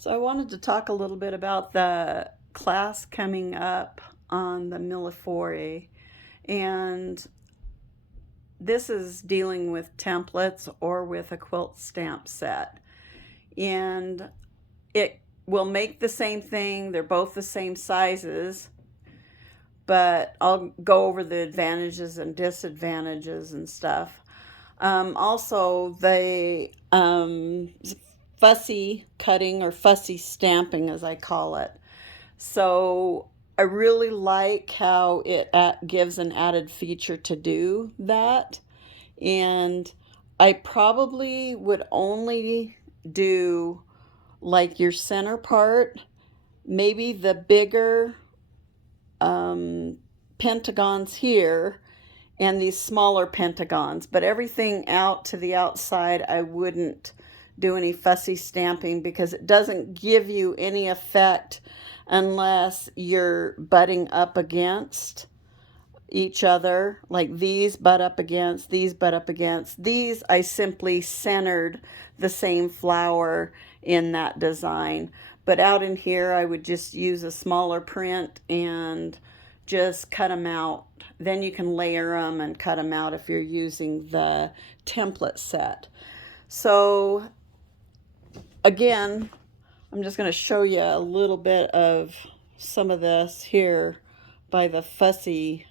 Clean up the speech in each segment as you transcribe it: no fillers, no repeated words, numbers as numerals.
So I wanted to talk a little bit about the class coming up on the Millefiori, and this is dealing with templates or with a quilt stamp set. And it will make the same thing, they're both the same sizes, but I'll go over the advantages and disadvantages and stuff. Also, the fussy cutting or fussy stamping, as I call it. So I really like how it gives an added feature to do that. And I probably would only do like your center part, maybe the bigger pentagons here and these smaller pentagons, but everything out to the outside I wouldn't do any fussy stamping because it doesn't give you any effect unless you're butting up against each other, like these butt up against, these butt up against. These I simply centered the same flower in that design. But out in here I would just use a smaller print and just cut them out. Then you can layer them and cut them out if you're using the template set. So again, I'm just going to show you a little bit of some of this here by the fussy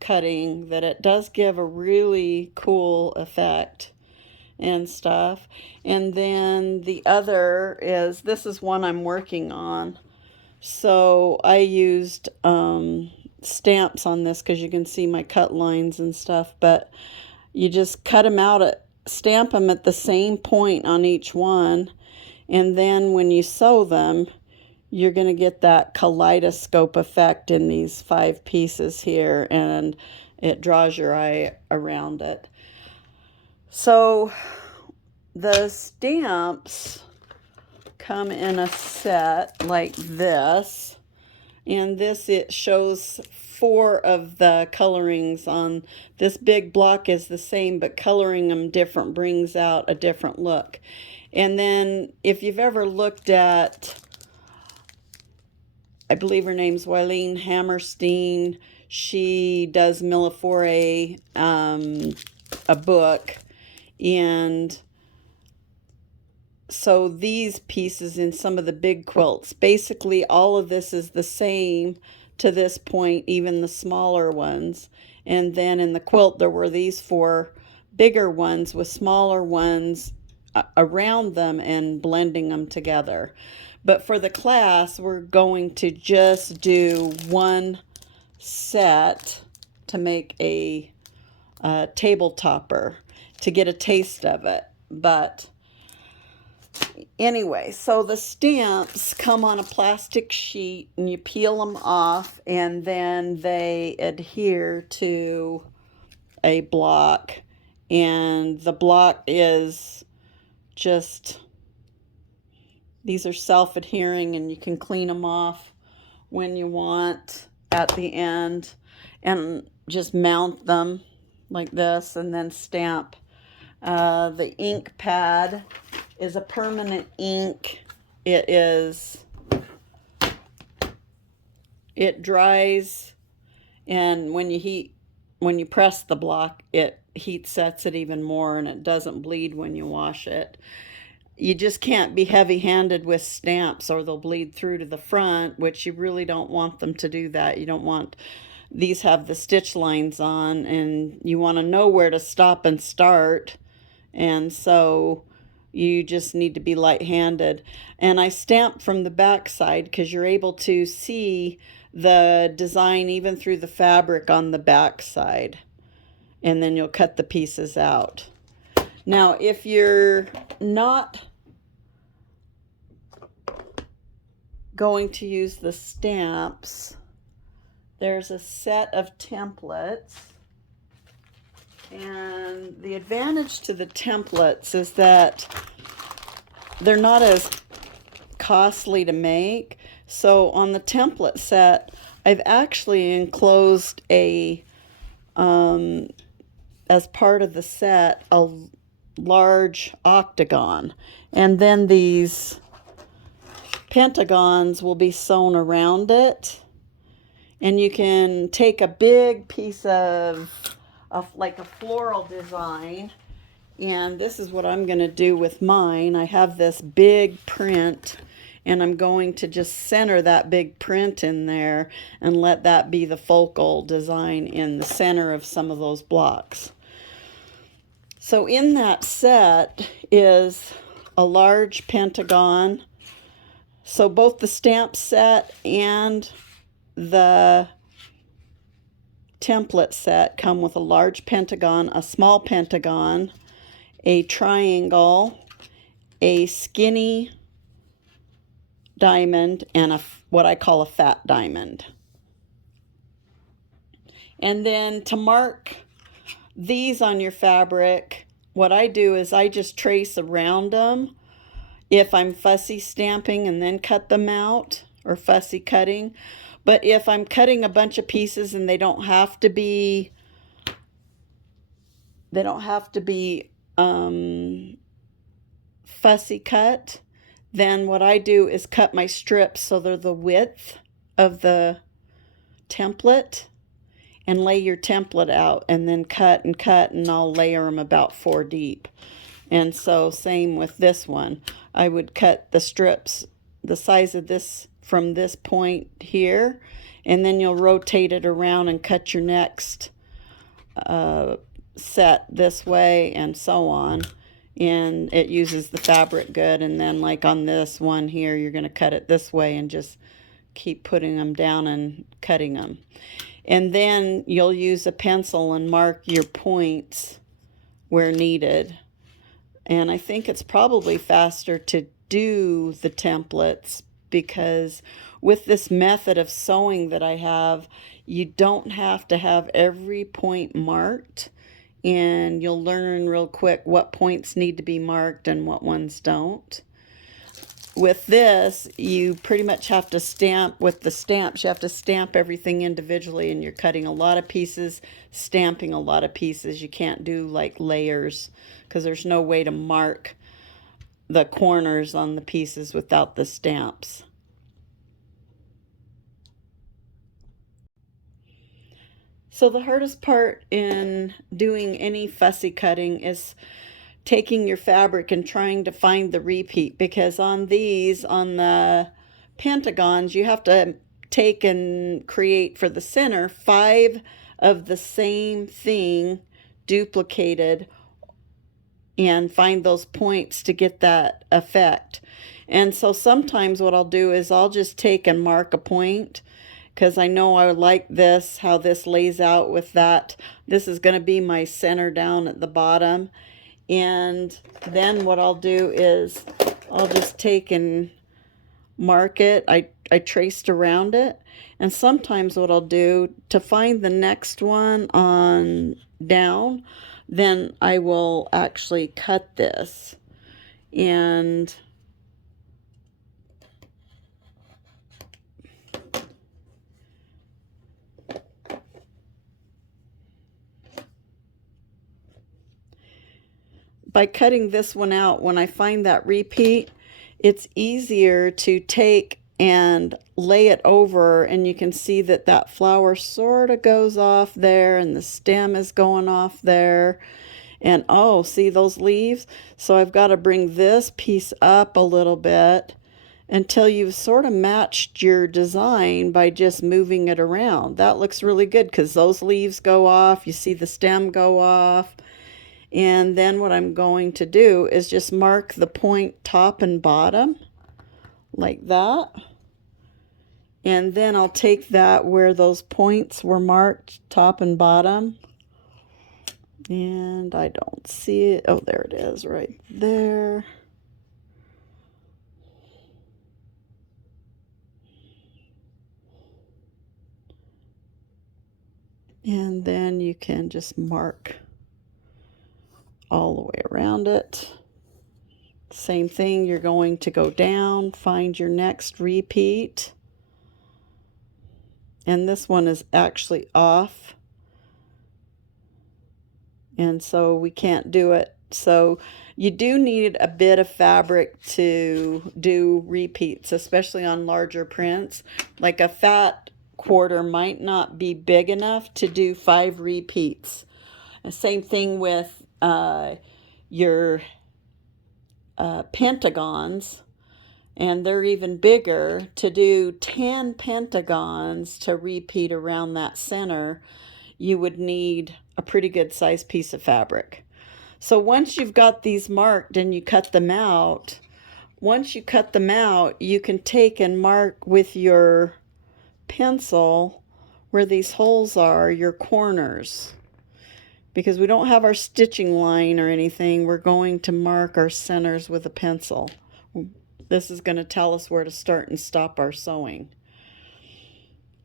cutting, that it does give a really cool effect and stuff. And then the other is, this is one I'm working on. So I used stamps on this because you can see my cut lines and stuff, but you just cut them out, stamp them at the same point on each one, and then when you sew them, you're going to get that kaleidoscope effect in these 5 pieces here, and it draws your eye around it. So the stamps come in a set like this, and this, it shows 4 of the colorings on this big block is the same, but coloring them different brings out a different look. And then if you've ever looked at, I believe her name's Wileen Hammerstein, she does Millefiori, a book, and so these pieces in some of the big quilts, basically all of this is the same to this point, even the smaller ones. And then in the quilt there were these 4 bigger ones with smaller ones around them and blending them together. But for the class, we're going to just do one set to make a table topper to get a taste of it. But anyway, so the stamps come on a plastic sheet and you peel them off, and then they adhere to a block, and the block is just, these are self-adhering, and you can clean them off when you want at the end and just mount them like this and then stamp. The ink pad is a permanent ink. It dries, and when you press the block, it heat sets it even more, and it doesn't bleed when you wash it. You just can't be heavy-handed with stamps or they'll bleed through to the front, which you really don't want them to do that. You don't want, these have the stitch lines on, and you want to know where to stop and start, and so you just need to be light-handed. And I stamp from the back side because you're able to see the design even through the fabric on the back side, and then you'll cut the pieces out. Now, if you're not going to use the stamps, there's a set of templates. And the advantage to the templates is that they're not as costly to make. So on the template set, I've actually enclosed a, as part of the set, a large octagon, and then these pentagons will be sewn around it. And you can take a big piece of like a floral design, and this is what I'm going to do with mine. I have this big print, and I'm going to just center that big print in there and let that be the focal design in the center of some of those blocks. So in that set is a large pentagon. So both the stamp set and the template set come with a large pentagon, a small pentagon, a triangle, a skinny diamond, and what I call a fat diamond. And then to mark these on your fabric, what I do is I just trace around them if I'm fussy stamping and then cut them out, or fussy cutting. But if I'm cutting a bunch of pieces and they don't have to be fussy cut, then what I do is cut my strips so they're the width of the template, and lay your template out, and then cut, and I'll layer them about 4 deep. And so same with this one. I would cut the strips the size of this from this point here, and then you'll rotate it around and cut your next set this way, and so on. And it uses the fabric good. And then like on this one here, you're going to cut it this way and just keep putting them down and cutting them. And then you'll use a pencil and mark your points where needed. And I think it's probably faster to do the templates, because with this method of sewing that I have, you don't have to have every point marked, and you'll learn real quick what points need to be marked and what ones don't. With this, you pretty much have to stamp with the stamps. You have to stamp everything individually, and you're cutting a lot of pieces, stamping a lot of pieces. You can't do like layers, because there's no way to mark the corners on the pieces without the stamps. So the hardest part in doing any fussy cutting is taking your fabric and trying to find the repeat, because on these, on the pentagons, you have to take and create for the center 5 of the same thing duplicated and find those points to get that effect. And so sometimes what I'll do is I'll just take and mark a point, because I know I like this, how this lays out with that. This is going to be my center down at the bottom. And then what I'll do is I'll just take and mark it. I traced around it. And sometimes what I'll do to find the next one on down, then I will actually cut this. And by cutting this one out, when I find that repeat, it's easier to take and lay it over, and you can see that that flower sort of goes off there, and the stem is going off there. And oh, see those leaves? So I've got to bring this piece up a little bit until you've sort of matched your design by just moving it around. That looks really good, because those leaves go off. You see the stem go off. And then what I'm going to do is just mark the point top and bottom like that. And then I'll take that where those points were marked, top and bottom. And I don't see it. Oh, there it is right there. And then you can just mark all the way around it. Same thing, you're going to go down, find your next repeat. And this one is actually off. And so we can't do it So you do need a bit of fabric to do repeats, especially on larger prints. Like a fat quarter might not be big enough to do 5 repeats. The same thing with your pentagons, and they're even bigger. To do 10 pentagons to repeat around that center, you would need a pretty good sized piece of fabric. So once you've got these marked and you cut them out, once you cut them out, you can take and mark with your pencil where these holes are, your corners. Because we don't have our stitching line or anything, we're going to mark our centers with a pencil. This is going to tell us where to start and stop our sewing.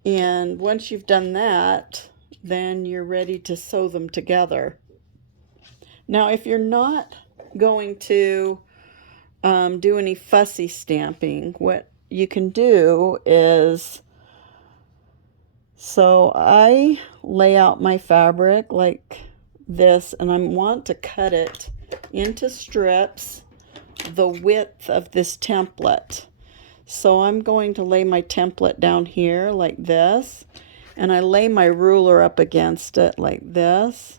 And once you've done that, then you're ready to sew them together. Now, if you're not going to do any fussy stamping, what you can do is, so I lay out my fabric like this, and I want to cut it into strips the width of this template. So I'm going to lay my template down here like this, and I lay my ruler up against it like this.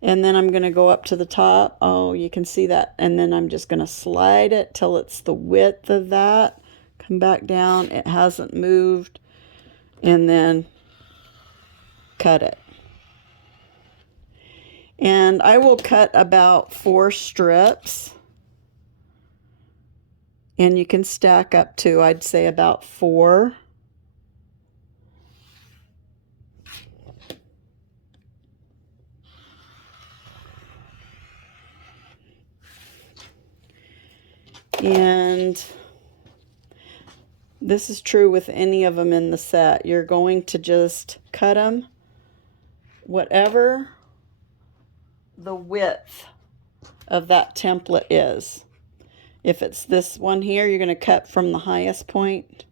And then I'm going to go up to the top. Oh, you can see that. And then I'm just going to slide it till it's the width of that. Come back down. It hasn't moved. And then cut it. And I will cut about 4 strips. And you can stack up to, I'd say, about 4. And this is true with any of them in the set. You're going to just cut them whatever the width of that template is. If it's this one here, you're going to cut from the highest point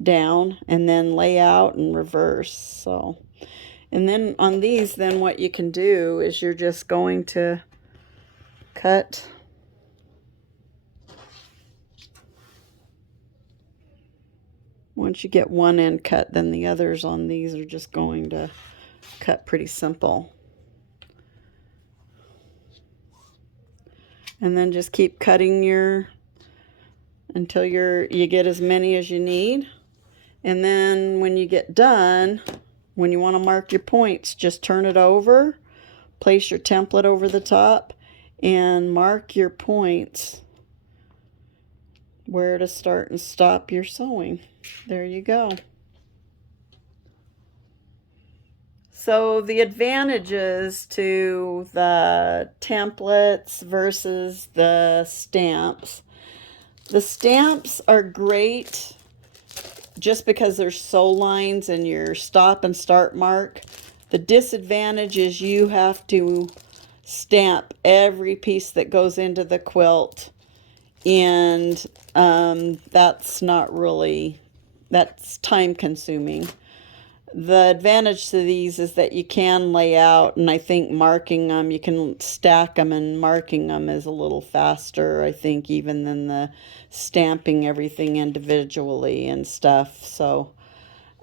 down and then lay out and reverse. So, and then on these, then what you can do is you're just going to cut once you get one end cut, then the others on these are just going to cut pretty simple. And then just keep cutting until you get as many as you need. And then when you get done, when you want to mark your points, just turn it over, place your template over the top, and mark your points where to start and stop your sewing. There you go. So the advantages to the templates versus the stamps. The stamps are great just because there's sew lines and your stop and start mark. The disadvantage is you have to stamp every piece that goes into the quilt, and that's time consuming. The advantage to these is that you can lay out, and I think marking them, you can stack them, and marking them is a little faster, I think, even than the stamping everything individually and stuff. So,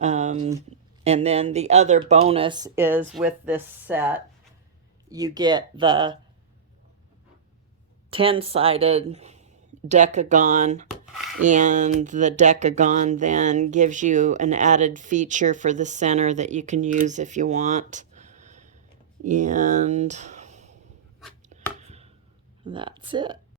and then the other bonus is with this set, you get the 10-sided decagon, and the decagon then gives you an added feature for the center that you can use if you want. And that's it.